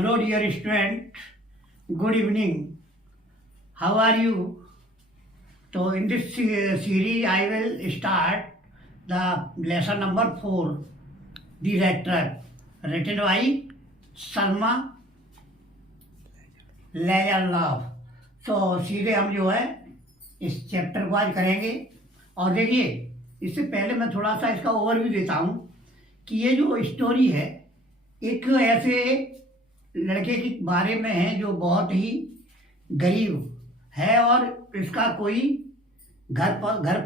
Hello, dear student. Good evening. How are you? So, in this series, I will start the lesson number 4, The Red Trap, written by Salma Lagerlöf. So, सीधे हम जो है इस chapter को आज करेंगे। और देखिए, इससे पहले मैं थोड़ा सा इसका ओवरव्यू देता हूँ कि ये जो स्टोरी है एक ऐसे लड़के के बारे में है जो बहुत ही गरीब है और इसका कोई घर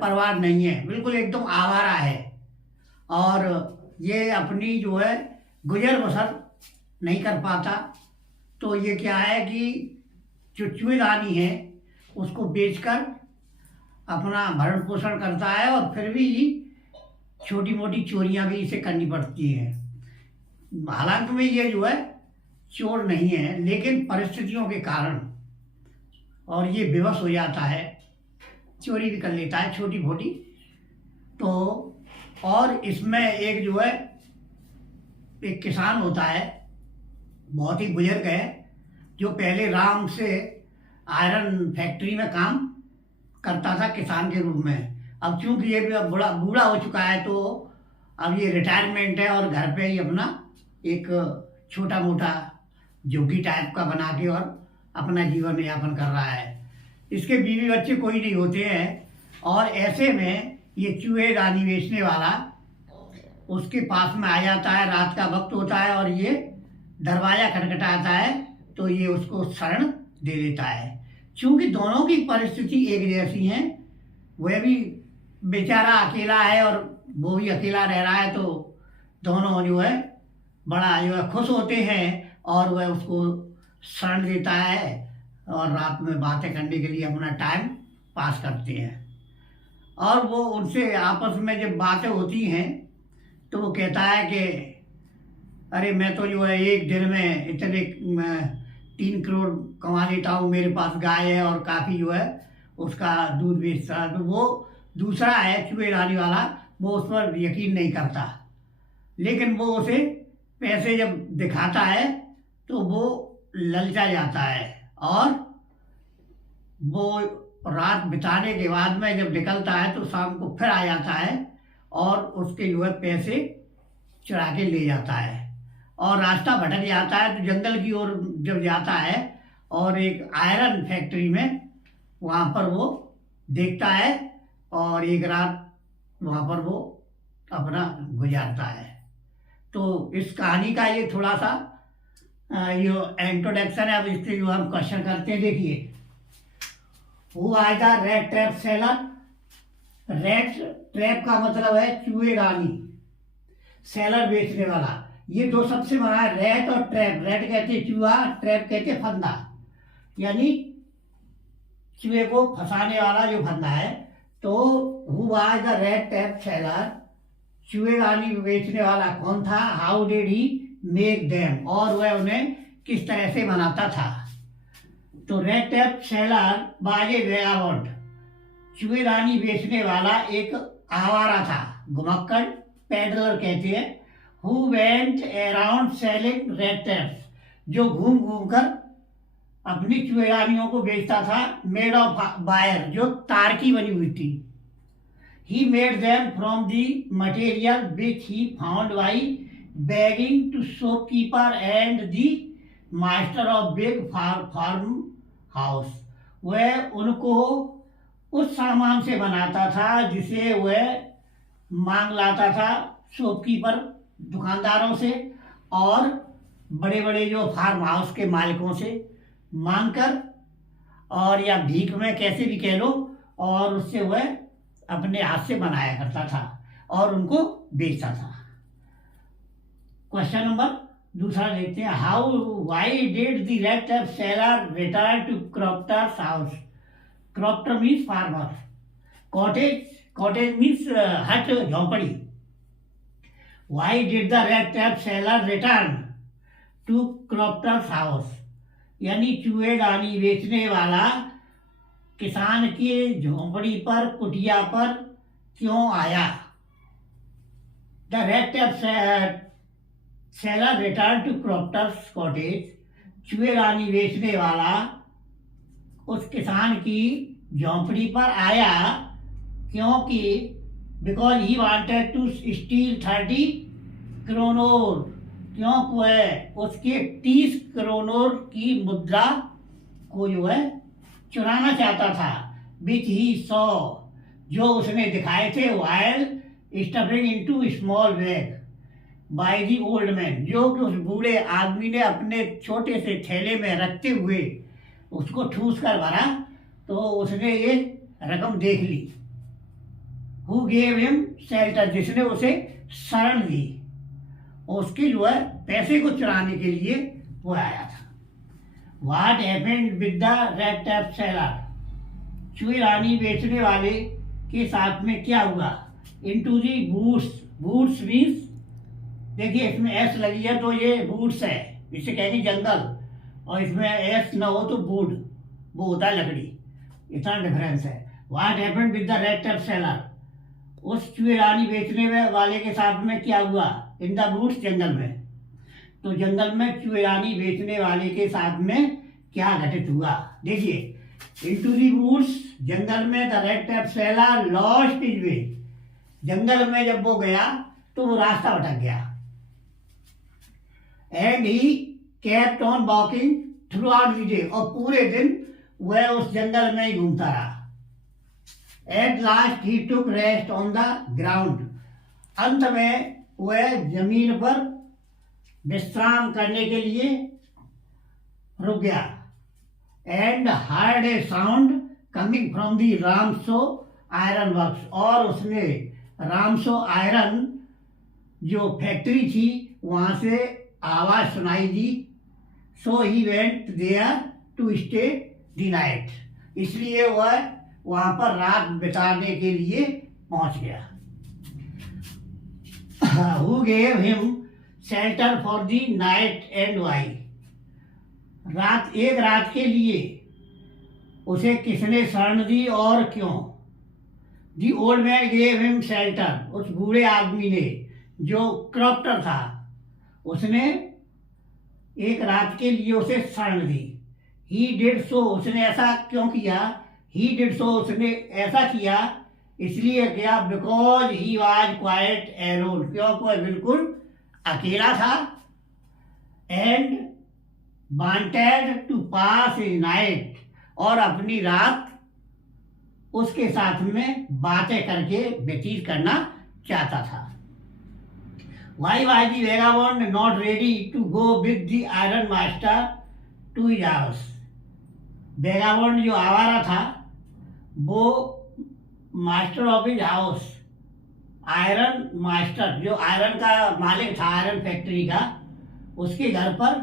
परिवार नहीं है, बिल्कुल एकदम आवारा है। और ये अपनी जो है गुजर बसर नहीं कर पाता। तो ये क्या है कि जो चूड़ेदानी है उसको बेचकर अपना भरण पोषण करता है और फिर भी छोटी मोटी चोरियां भी इसे करनी पड़ती हैं। हालांकि में ये जो है चोर नहीं है, लेकिन परिस्थितियों के कारण और ये बेबस हो जाता है, चोरी भी कर लेता है छोटी मोटी। तो और इसमें एक जो है एक किसान होता है, बहुत ही बुजुर्ग है, जो पहले राम से आयरन फैक्ट्री में काम करता था किसान के रूप में। अब चूंकि ये भी अब बूढ़ा हो चुका है तो अब ये रिटायरमेंट है और घर पे ही अपना एक छोटा मोटा झुग्गी टाइप का बना के और अपना जीवन यापन कर रहा है। इसके बीवी बच्चे कोई नहीं होते हैं और ऐसे में ये चूड़ेदानी बेचने वाला उसके पास में आ जाता है। रात का वक्त होता है और ये दरवाजा खटखटाता है तो ये उसको शरण दे देता है। चूंकि दोनों की परिस्थिति एक जैसी है, वह भी बेचारा अकेला है और वो भी अकेला रह रहा है, तो दोनों जो है बड़ा जो है खुश होते हैं और वह उसको शरण देता है और रात में बातें करने के लिए अपना टाइम पास करते हैं। और वो उनसे आपस में जब बातें होती हैं तो वो कहता है कि अरे मैं तो जो है एक दिन में इतने 3 करोड़ कमा लेता हूँ, मेरे पास गाय है और काफ़ी जो है उसका दूध बेचता है। तो वो दूसरा है चूड़ेदानी वाला, वो उस पर यकीन नहीं करता, लेकिन वो उसे पैसे जब दिखाता है तो वो ललचा जाता है और वो रात बिताने के बाद में जब निकलता है तो शाम को फिर आ जाता है और उसके जो है पैसे चुरा के ले जाता है। और रास्ता भटक जाता है तो जंगल की ओर जब जाता है और एक आयरन फैक्ट्री में वहाँ पर वो देखता है और एक रात वहाँ पर वो अपना गुजारता है। तो इस कहानी का ये थोड़ा सा ये इंट्रोडक्शन है। अब इसके जो हम क्वेश्चन करते हैं, देखिए, who are the red trap seller. Red trap का मतलब है चूड़ेदानी, सेलर बेचने वाला। ये दो सबसे बड़ा है, रेड और ट्रैप। रेड कहते हैं चूहा, ट्रैप कहते हैं फंदा, यानी चूहे को फंसाने वाला जो फंदा है। तो who are the red trap seller, चूड़ेदानी बेचने वाला कौन था। How did he make them, और वह उन्हें किस तरह से बनाता था। तो रेड ट्रैप सेलर बाज ए वेगाबॉन्ड, चूड़ेदानी बेचने वाला एक आवारा था, घुमक्कड़, पेडलर कहते हैं। Who went around selling red traps, जो घूम घूम कर अपनी चूड़ेदानियों को बेचता था। मेड ऑफ वायर, जो तार की बनी हुई थी। He made them from the material which he found by begging to shopkeeper and the master of big farm house. वह उनको उस सामान से बनाता था जिसे वह मांग लाता था शॉपकीपर, दुकानदारों से, और बड़े बड़े जो फार्म हाउस के मालिकों से मांग कर, और या भीख में कैसे भी कह लो, और उससे वह अपने हाथ से बनाया करता था और उनको बेचता था। क्वेश्चन नंबर दूसरा देखते हैं। How why did the red trap seller return to crofter's house. Crofter means farmer, cottage means hut, झोंपड़ी। Why did the red trap seller return to crofter's house, यानी चूड़ेदानी बेचने वाला किसान की झोंपड़ी पर, कुटिया पर क्यों आया। The red trap seller returned to Proctor's cottage चूहे रानी बेचने वाला उस किसान की झोंपड़ी पर आया, क्योंकि because he wanted to steal 30 kronor, क्योंकि वह उसके 30 क्रोनोर की मुद्रा को जो है चुराना चाहता था, विच ही सॉ, जो उसने दिखाए थे, while stuffing into small bag by the old man, जो कि उस बूढ़े आदमी ने अपने छोटे से थैले में रखते हुए उसको ठूस कर भरा, तो उसने ये रकम देख ली। हु गेव हिम शेल्टर, जिसने उसे शरण दी, उसके जो है पैसे को चुराने के लिए वो आया था। What happened with the red tape seller? चूहे रानी बेचने वाले के साथ में क्या हुआ? Into the boots, boots means, देखिए इसमें एस लगी है तो ये बूट्स है, इसे कहेंगे जंगल, और इसमें एस ना हो तो वुड, वो होता है लकड़ी, इतना डिफरेंस है। What happened with the red tape seller? उस चूहे रानी बेचने वाले के साथ में क्या हुआ? इन द बूट्स, जंगल में। तो जंगल में चूहे रानी बेचने वाले के साथ में क्या घटित हुआ? देखिए, इनटू दी वुड्स, जंगल में, the rattrap seller lost his way, जंगल में जब वो गया तो वो रास्ता भटक गया। And he kept on walking throughout the day, और पूरे दिन वह उस जंगल में ही घूमता रहा। At last he took rest on the ground, अंत में वह जमीन पर विश्राम करने के लिए रुक गया। And heard a sound coming from the Ramsjo ironworks, और उसने रामसो आयरन जो फैक्ट्री थी वहां से आवाज सुनाई दी। So he went there to stay the night, इसलिए वह वहां पर रात बिताने के लिए पहुंच गया। Who gave him shelter for the night and why? एक रात के लिए उसे किसने शरण दी और क्यों? The old man gave him shelter, उस बूढ़े आदमी ने जो क्रॉप्टर था, उसने एक रात के लिए उसे शरण दी। He did so, उसने ऐसा क्यों किया? He did so, उसने ऐसा किया इसलिए किया, because he was quite alone, क्योंकि वह बिल्कुल अकेला था। And wanted to pass a night, और अपनी रात उसके साथ में बातें करके व्यतीत करना चाहता था। Why why the vagabond not ready to go with the iron master to his house, vagabond जो आवारा था वो master of his house, iron master जो आयरन का मालिक था, आयरन फैक्ट्री का, उसके घर पर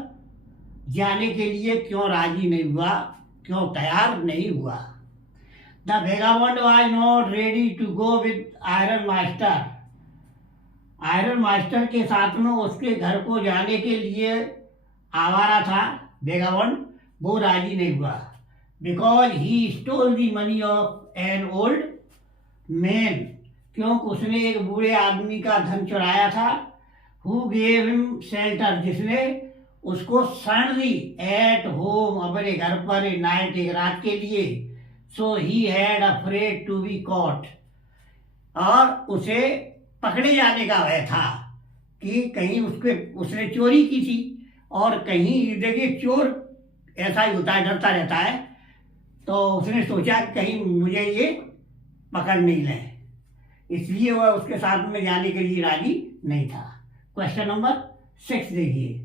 जाने के लिए क्यों राजी नहीं हुआ, क्यों तैयार नहीं हुआ? The vagabond was not ready to go with iron master, iron master के साथ में उसके घर को जाने के लिए आवारा था वेगाबॉन्ड, वो राजी नहीं हुआ। Because he stole the money of an old man, क्योंकि उसने एक बूढ़े आदमी का धन चुराया था। हु गेव हिम शेल्टर, जिसने उसको शरण दी, एट होम, अपने घर पर, नाइट, एक रात के लिए। So he had afraid to be caught, और उसे पकड़े जाने का भय था कि कहीं उसने चोरी की थी, और कहीं देखिए चोर ऐसा ही होता है, डरता रहता है, तो उसने सोचा कहीं मुझे ये पकड़ नहीं लें, इसलिए वह उसके साथ में जाने के लिए राजी नहीं था। क्वेश्चन नंबर 6 देखिए,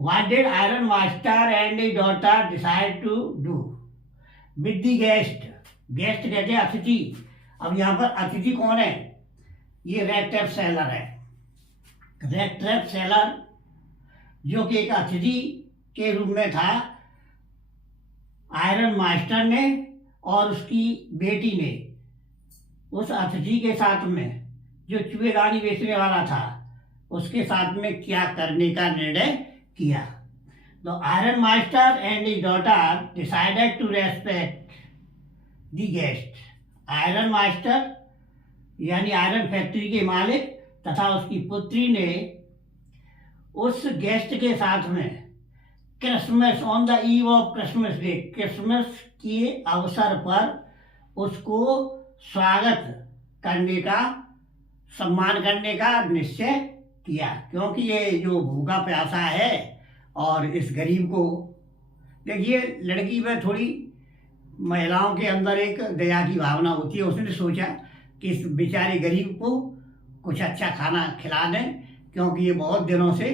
what did iron master and his daughter decide to do with the guest? Guest कहते हैं अतिथि। अब यहाँ पर अतिथि कौन है? ये रेड टेप सेलर है। रेड टेप सेलर जो कि एक अतिथि के रूप में था, आयरन मास्टर ने और उसकी बेटी ने उस अतिथि के साथ में जो चूहे रानी बेचने वाला था उसके साथ में क्या करने का निर्णय किया? तो iron master and his daughter decided to respect the guest. Iron master यानी आयरन फैक्ट्री के मालिक तथा उसकी पुत्री ने उस गेस्ट के साथ में Christmas on the eve of Christmas day, Christmas के अवसर पर उसको स्वागत करने का, सम्मान करने का निश्चय किया, क्योंकि ये जो भूखा प्यासा है और इस गरीब को देखिए, लड़की में थोड़ी महिलाओं के अंदर एक दया की भावना होती है। उसने सोचा कि इस बेचारे गरीब को कुछ अच्छा खाना खिला दें, क्योंकि ये बहुत दिनों से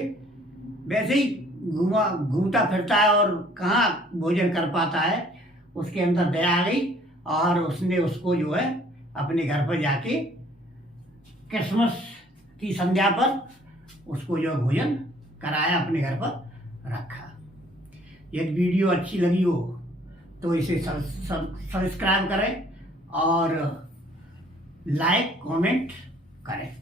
वैसे ही घूमता फिरता है और कहाँ भोजन कर पाता है। उसके अंदर दया आ गई और उसने उसको जो है अपने घर पर जाके क्रिसमस की संध्या पर उसको जो भोजन कराया, अपने घर पर रखा। यदि वीडियो अच्छी लगी हो तो इसे सब्सक्राइब करें और लाइक कमेंट करें।